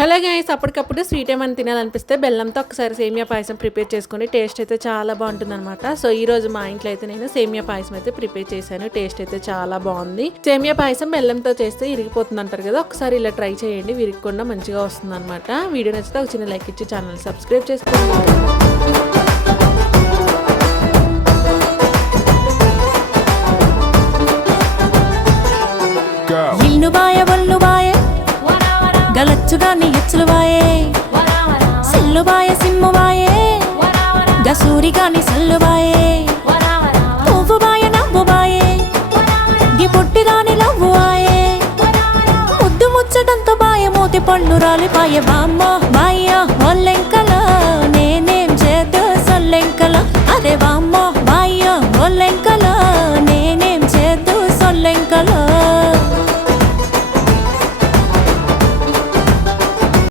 Hello guys, అప్పటికప్పుడు sweet ఏమైనా తినాలనిపిస్తే బెల్లంతో ఒకసారి సేమియా పాయసం ప్రిపేర్ చేసుకొని టేస్ట్ అయితే చాలా బాగుంటుంది అనమాట. సో ఈ రోజు మా ఇంట్లో అయితే నేను సేమియా పాయసం అయితే ప్రిపేర్ చేశాను. టేస్ట్ అయితే చాలా బాగుంది. సేమియా పాయసం బెల్లంతో చేస్తే ఇరిగిపోతుంది అంటారు కదా, ఒకసారి ఇలా ట్రై చేయండి, విరిగకుండా మంచిగా వస్తుంది అనమాట. వీడియో నచ్చితే ఒక చిన్న లైక్ ఇచ్చి ఛానల్ సబ్స్క్రైబ్ చేసుకోండి. గలచ్చుగాని హెచ్చులువాయే సెల్లుబాయే సిమ్ముబాయే గసూరిగాని సల్లుబాయే పువ్వుబాయ నవ్వుబాయే గి పొట్టిగాని లవ్వువాయే ముద్దు ముచ్చటంతో బాయ మూతి పళ్ళు రాలిపాయే బామ్మ బాయ్య ఒల్లెంకల నేనేం చేద్దు సొల్లెంకల అదే బామ్మ బాయ్య ఒల్లెంకల నేనేం చేద్దు సొల్లెంకల